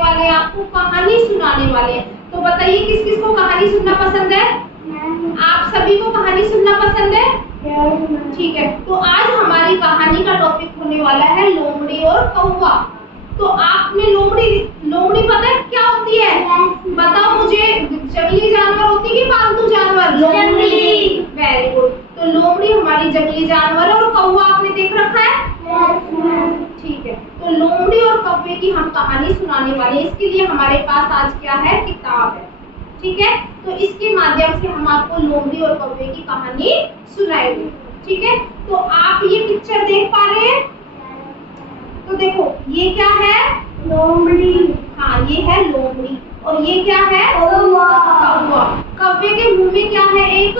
वाले हैं, आपको कहानी सुनाने वाले हैं। तो बताइए किस किस को कहानी सुनना पसंद है? आप सभी को कहानी सुनना पसंद है? ठीक है, तो आज हमारी कहानी का टॉपिक होने वाला है लोमड़ी और कौवा। तो आपने लोमड़ी पता है क्या होती है? बताओ मुझे। जंगली जानवर होती है कि पालतू जानवर? जंगली। Very good. तो लोमड़ी हमारी जंगली जानवर है और कौवा आपने देख रखा है? ठीक है, तो लोमड़ी और कौवे की हम कहानी सुनाने वाले हैं। इसके लिए हमारे पास आज क्या है? किताब है। ठीक है, तो इसके माध्यम से हम आपको लोमड़ी और कौवे की कहानी सुनाएंगे। ठीक है, तो आप ये पिक्चर देख पा रहे हैं? तो देखो ये क्या है? लोमड़ी। हाँ, ये है लोमड़ी। और ये क्या है? कौवा। कौवा। कौवे के मुंह में क्या है? एक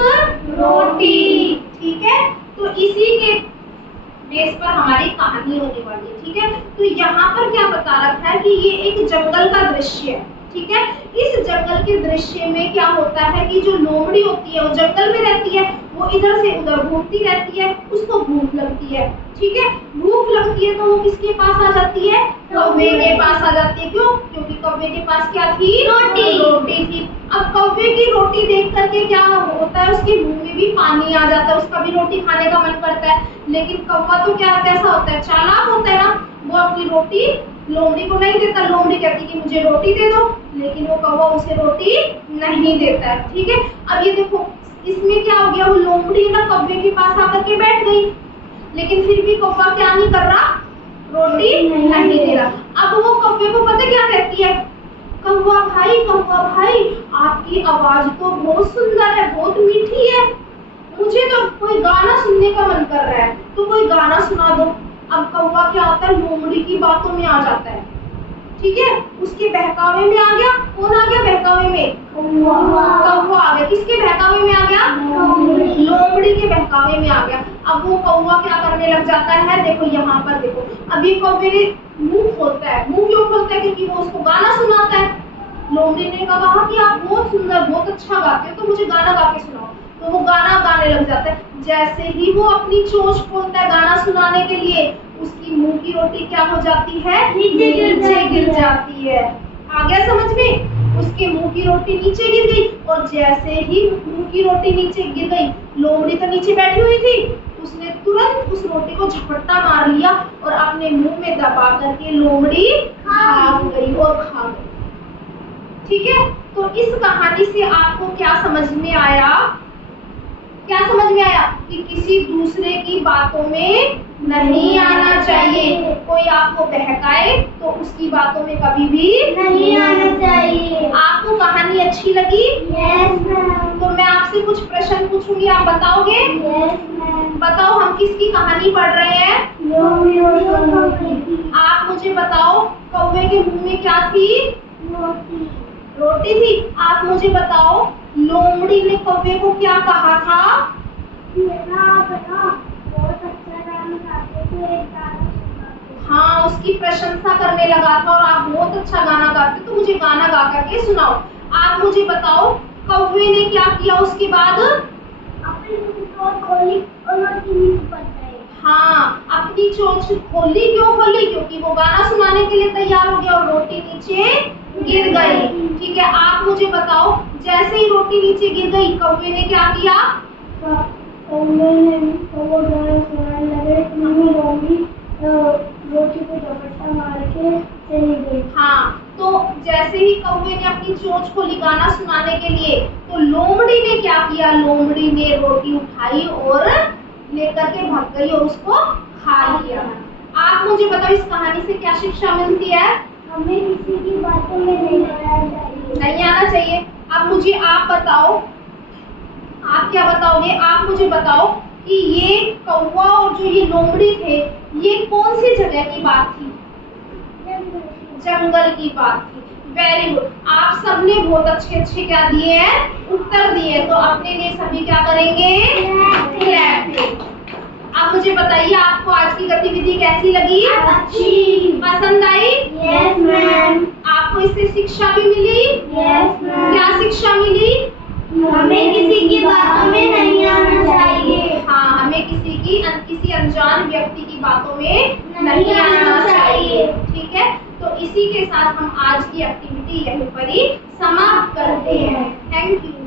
रोटी। ठीक है, तो इसी के बेस पर हमारी कहानी होने वाली है। ठीक है, तो यहाँ पर क्या बता रखा है कि ये एक जंगल का दृश्य है। ठीक है, इस जंगल के दृश्य में क्या होता है कि जो लोमड़ी होती है वो जंगल में रहती है, वो इधर से उधर घूमती रहती है, उसको भूख लगती है। ठीक है, भूख लगती है तो वो किसके पास आ जाती है? कौवे के पास आ जाती है। क्यों? क्योंकि कौवे के पास क्या थी? रोटी थी। अब कौवे की रोटी देख करके क्या होता है? उसके मुंह में भी पानी आ जाता है, उसका भी रोटी खाने का मन करता है। लेकिन कौवा तो क्या कैसा होता है? चालाक होता है ना, वो अपनी रोटी लोमड़ी को नहीं देता। लोमड़ी कहती कि मुझे रोटी दे दो, लेकिन वो कौवा उसे रोटी नहीं देता है। ठीक है, अब ये देखो इसमें क्या हो गया? वो लोमड़ी ना कौवे के पास आकर के बैठ गई, लेकिन फिर भी कौवा क्या नहीं कर रहा? रोटी नहीं दे रहा। अब वो कौवे को पता क्या कहती है? कौवा भाई, आपकी आवाज तो बहुत सुंदर है, बहुत मीठी है, मुझे तो कोई गाना सुनने का मन कर रहा है, तो कोई गाना सुना दो। अब कौवा क्या होता है? लोमड़ी की बातों में आ जाता है। ठीक है, उसके बहकावे में आ गया। कौन आ गया बहकावे में? कौवा आ गया। किसके बहकावे में आ गया? लोमड़ी के बहकावे में आ गया। अब वो कौवा क्या करने लग जाता है? देखो यहाँ पर देखो, अब ये कौवे ने मुंह खोलता है। मुंह क्यों खोलता है? क्योंकि वो उसको गाना सुनाता है। लोमड़ी ने कहा कि आप बहुत सुंदर, बहुत अच्छा गाते हो, तो मुझे गाना गा के सुनाओ। तो वो गाना गाने लग जाता है। जैसे ही वो अपनी चोंच खोलता है गाना सुनाने के लिए, उसकी मुंह की रोटी क्या हो जाती है? नीचे गिर जाती है। आ गया समझ में? उसके मुंह की रोटी नीचे गिर गई, और जैसे ही मुंह की रोटी नीचे गिर गई, लोमड़ी तो नीचे बैठी हुई थी, उसने तुरंत उस रोटी को झपट्टा मार लिया और अपने मुंह में दबा करके लोमड़ी भाग गई और खा गई। ठीक है, तो इस कहानी से आपको क्या समझ में आया? क्या समझ में आया? कि किसी दूसरे की बातों में नहीं आना चाहिए। कोई आपको बहकाए तो उसकी बातों में कभी भी नहीं आना चाहिए। आपको कहानी अच्छी लगी? Yes ma'am. तो मैं आपसे कुछ प्रश्न पूछूंगी, आप बताओगे? Yes ma'am. बताओ हम किसकी कहानी पढ़ रहे हैं? लोमड़ी और कौवे की। आप मुझे बताओ कौवे के मुंह में क्या थी? रोटी थी। आप मुझे बताओ लोमड़ी ने कौवे को क्या कहा था? बहुत अच्छा गाना गाते थे, हाँ, उसकी प्रशंसा करने लगा था और आप बहुत अच्छा गाना गाते, तो मुझे गाना गा करके सुनाओ। आप मुझे बताओ कौवे ने क्या किया उसके बाद? अपनी चोंच खोली और रोटी नीचे पड़ गई। हाँ, अपनी चोंच खोली। क्यों खोली? क्योंकि वो गाना सुनाने के लिए तैयार हो गया और रोटी नीचे गिर गई। ठीक है, आप मुझे बताओ जैसे ही रोटी नीचे गिर गई कौवे ने क्या किया? रोटी को झपट्टा मार के चली गई। हाँ, तो जैसे ही कौवे ने अपनी चोंच खोली गाना सुनाने के लिए, तो लोमड़ी ने क्या किया? लोमड़ी ने रोटी उठाई और लेकर के भाग गई और उसको खा लिया। आप मुझे बताओ इस कहानी से क्या शिक्षा मिलती है? हमें किसी की बातों में नहीं आना चाहिए। नहीं आना चाहिए। अब मुझे आप बताओ, आप क्या बताओगे? आप मुझे बताओ कि ये कौवा और जो ये लोमड़ी थे, ये कौन सी जगह की बात थी? जंगल की बात थी। Very good. आप सबने बहुत अच्छे क्या दिए हैं? उत्तर दिए। तो अपने लिए सभी क्या करेंगे? क्लैप। अब मुझे बताइए आपको आज की गतिविधि कैसी लगी? अच्छी। पसंद आई? Yes ma'am. आपको इससे शिक्षा भी मिली? Yes ma'am. क्या शिक्षा मिली? हमें किसी की बातों में नहीं आना चाहिए। हाँ, हमें किसी अनजान व्यक्ति की बातों में नहीं आना चाहिए। ठीक है, तो इसी के साथ हम आज की एक्टिविटी यहीं पर ही समाप्त करते हैं। Thank you.